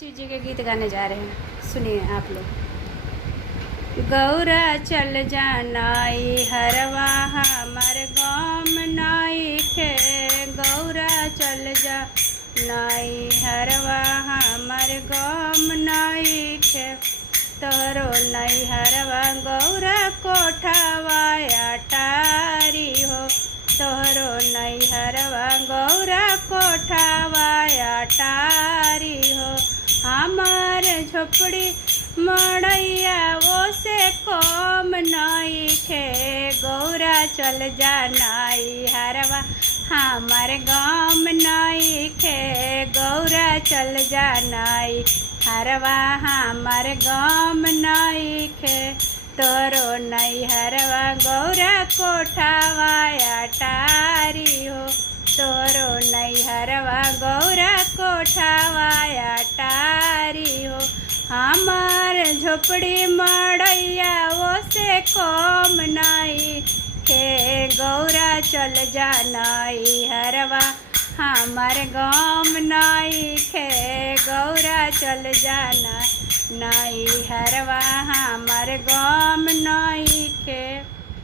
शिव जी के गीत गाने जा रहे हैं, सुनिए आप लोग। गौरा चल जानाई हरवा हमर गाम नाई खे, गौरा चल जा नाई हरवा हमर गाम नाई खे, तोरो नई हरवा गौरा कोठावाया टारी हो, तोरो नई हरवा गौरा कोठावाया टारी हो, हमार झोपड़ी मड़ैया वो से कम नई खे, गौरा चल जा नाई हरवा हमार गाम नई खे, गौरा चल जा नाई हरवा हमार गाम नई खे, तोरो नई हरवा गौरा कोठावाया टारी हो, तोरो नई हरवा गौरा कोठावाया टारी हो, हमार झोपड़ी मड़ैया वो से कम नई खे, गौरा चल जा नाई हरवा हमार गाम नई खे, गौरा चल जा नाई हरवा हमार गाम नई खे।